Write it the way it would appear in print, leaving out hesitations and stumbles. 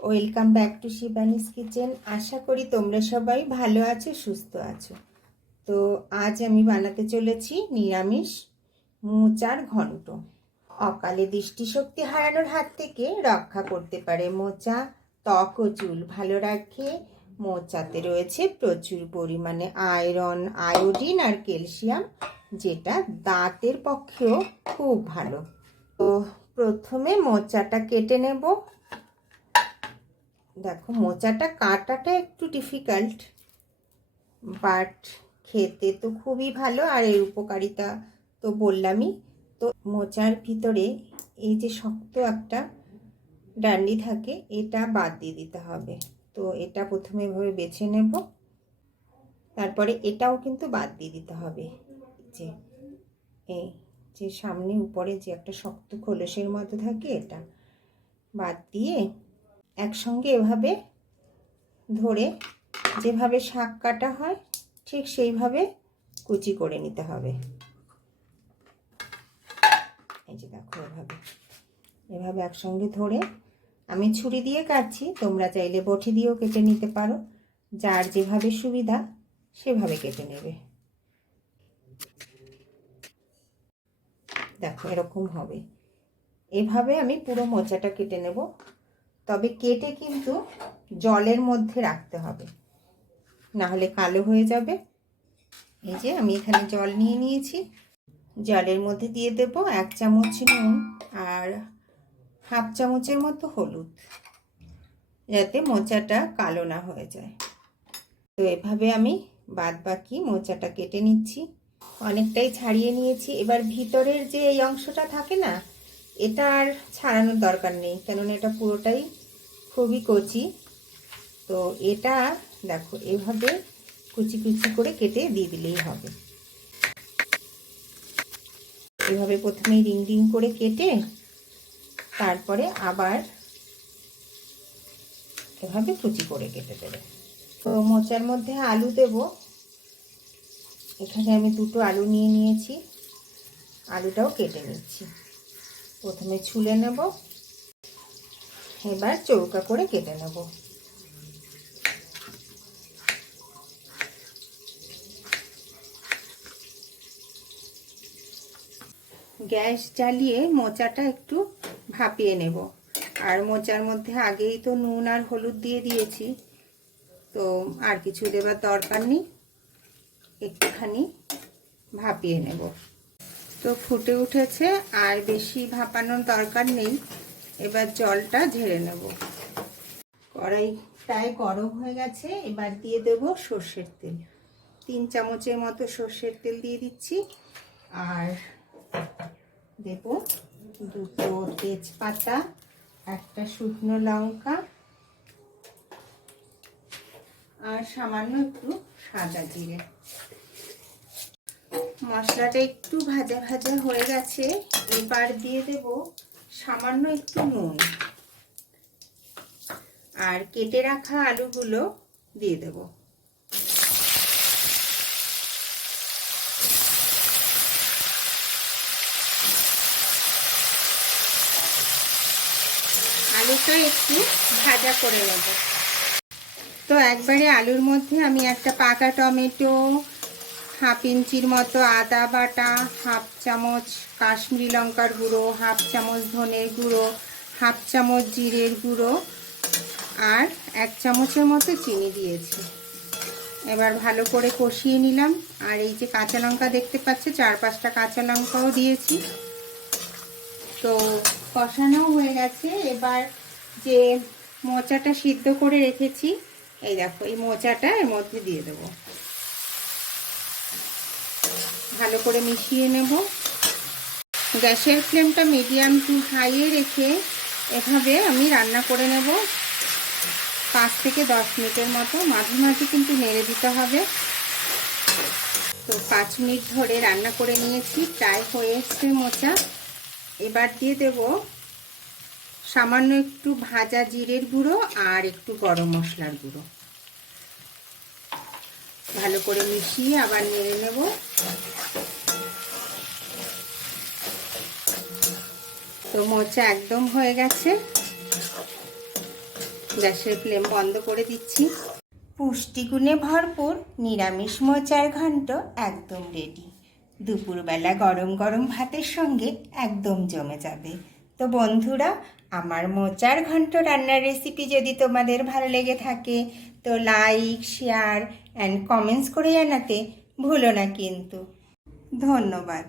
Welcome back to Shivani's kitchen. আশা করি তোমরা সবাই ভালো আছো, সুস্থ আছো। তো আজ আমি বানাতে চলেছি নিরামিষ মোচার ঘন্ট। অকালে দৃষ্টিশক্তি হারানোর হাত থেকে রক্ষা করতে পারে মোচা। ত্বক ও চুল ভালো রাখে। মোচাতে রয়েছে প্রচুর পরিমাণে আয়রন, আয়োডিন আর ক্যালসিয়াম, যেটা দাঁতের পক্ষেও খুব ভালো। তো প্রথমে মোচাটা কেটে নেব। দেখো, মোচাটা কাটাটা একটু ডিফিকাল্ট, বাট খেতে তো খুবই ভালো। আর এর উপকারিতা তো বললামই। তো মোচার ভিতরে এই যে শক্ত একটা ডান্ডি থাকে, এটা বাদ দিয়ে দিতে হবে। তো এটা প্রথমে এভাবে বেছে নেব, তারপরে এটাও কিন্তু বাদ দিয়ে দিতে হবে। যে এই যে সামনে উপরে যে একটা শক্ত খোলসের মতো থাকে, এটা বাদ দিয়ে একসঙ্গে এভাবে ধরে যেভাবে শাক কাটা হয় ঠিক সেইভাবে কুচি করে নিতে হবে। এই যে দেখো, এভাবে একসঙ্গে ধরে, আমি ছুরি দিয়ে কাটছি, তোমরা চাইলে বটি দিয়েও কেটে নিতে পারো। যার যেভাবে সুবিধা সেভাবে কেটে নেবে। দেখো এরকম হবে। এভাবে আমি পুরো মোচাটা কেটে নেব। তবে কেটে কিন্তু জলের মধ্যে রাখতে হবে, না হলে কালো হয়ে যাবে। এই যে আমি এখানে জল নিয়ে নিয়েছি, জলের মধ্যে দিয়ে দেব 1 চামচ নুন আর হাফ চামচের মতো হলুদ, যাতে মোচাটা কালো না হয়ে যায়। তো এভাবে আমি বাদ বাকি মোচাটা কেটে নিচ্ছি। অনেকটাই ছাড়িয়ে নিয়েছি। এবার ভিতরের যে এই অংশটা থাকে না, এটা আর ছাড়ানোর দরকার নেই, কেননা এটা পুরোটাই খুবই কচি। তো এটা দেখো এভাবে কুচি কুচি করে কেটে দিয়ে দিলেই হবে। এভাবে প্রথমে রিং রিং করে কেটে তারপরে আবার এভাবে কুচি করে কেটে দেবে। তো মোচার মধ্যে আলু দেব। এখানে আমি 2টো আলু নিয়ে নিয়েছি, আলুটাও কেটে নিচ্ছি। প্রথমে ছুলে নেব, এবার চৌকা করে কেটে নেব। গ্যাস জ্বালিয়ে মোচাটা একটু ভাপিয়ে নেব। আর মোচার মধ্যে আগেই তো নুন আর হলুদ দিয়ে দিয়েছি, তো আর কিছু দেবার দরকার নেই। একটুখানি ভাপিয়ে নেব। তো ফুটে উঠেছে, আর বেশি ভাপানোর দরকার নেই। এবার জলটা ঝেড়ে নেব। কড়াই প্রায় গরম হয়ে গেছে। এবার দিয়ে দেব সর্ষের তেল। 3 চামচের মতো সর্ষের তেল দিয়ে দিচ্ছি। আর দেব 2টো তেজপাতা, একটা শুকনো লঙ্কা আর সামান্য একটু সাদা জিরে। মশলাটা একটু ভাজা ভাজা হয়ে গেছে। এবার দিয়ে দেব সামান্য একটু নুন, আর কেটে রাখা আলুগুলো দিয়ে দেব। আলুটা একটু ভাজা করে নেব। তো একবারে আলুর মধ্যে আমি একটা পাকা টমেটো, হাফ ইঞ্চির মতো আদা বাটা, হাফ চামচ কাশ্মীরি লঙ্কার গুঁড়ো, হাফ চামচ ধনের গুঁড়ো, হাফ চামচ জিরের গুঁড়ো আর 1 চামচের মতো চিনি দিয়েছি। এবার ভালো করে কষিয়ে নিলাম। আর এই যে কাঁচা লঙ্কা দেখতে পাচ্ছি, 4-5টা কাঁচা লঙ্কাও দিয়েছি। তো কষানো হয়ে গেছে। এবার যে মোচাটা সিদ্ধ করে রেখেছি, এই দেখো এই মোচাটা এর মধ্যে দিয়ে দেবো। ভালো করে মিশিয়ে নেব। গ্যাসের ফ্লেমটা মিডিয়াম টু হাইয়ে রেখে এভাবে আমি রান্না করে নেব 5 থেকে 10 মিনিটের মতো। মাঝে মাঝে কিন্তু নেড়ে দিতে হবে। তো 5 মিনিট ধরে রান্না করে নিয়েছি, প্রায় হয়ে এসছে মোচা। এবার দিয়ে দেব সামান্য একটু ভাজা জিরের গুঁড়ো আর একটু গরম মশলার গুঁড়ো। ভালো করে মিশিয়ে আবার নেড়ে নেব। তো মোচা একদম হয়ে গেছে। গ্যাসের ফ্লেম বন্ধ করে দিচ্ছি। পুষ্টিগুণে ভরপুর নিরামিষ মোচার ঘন্ট একদম রেডি। দুপুরবেলা গরম গরম ভাতের সঙ্গে একদম জমে যাবে। তো বন্ধুরা, আমার মোচার ঘন্ট রান্নার রেসিপি যদি তোমাদের ভালো লেগে থাকে তো লাইক, শেয়ার অ্যান্ড কমেন্টস করে জানাতে ভুলো না কিন্তু। ধন্যবাদ।